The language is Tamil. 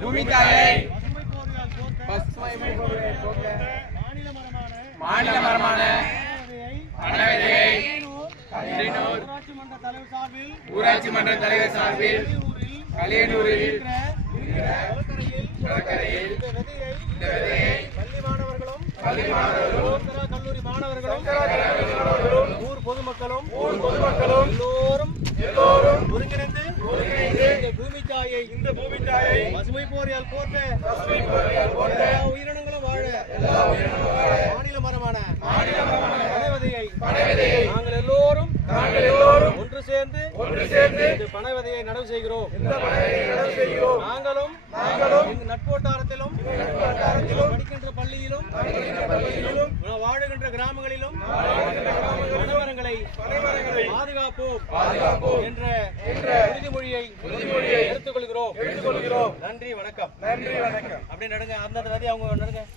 பூமி தாயை மாநில மரமான ஊராட்சி மன்ற தலைவர் சார்பில் கலியனூரில் பள்ளி மாணவர்களும் கல்லூரி மாணவர்களும் ஊர் பொதுமக்களும் எல்லோரும் ஒருங்கிணைந்து இந்த பூமி தாயை பசுமை போரியால் போட்ட உயிரினங்களும் வாழ மாநில மரமான பனைவதையை நாங்கள் எல்லோரும் ஒன்று சேர்ந்து இந்த பனைவதையை நடவு செய்கிறோம். நாங்களும் நட்போட்டாரத்திலும் படிக்கின்ற பள்ளியிலும் வாழுகின்ற கிராமங்களிலும் வனமரங்களை பாதுகாப்போம் என்ற உறுதிமொழியை எடுத்துக்கொள்கிறோம். நன்றி வணக்கம். அப்படி நடுங்க. அந்த அவங்க நடுங்க.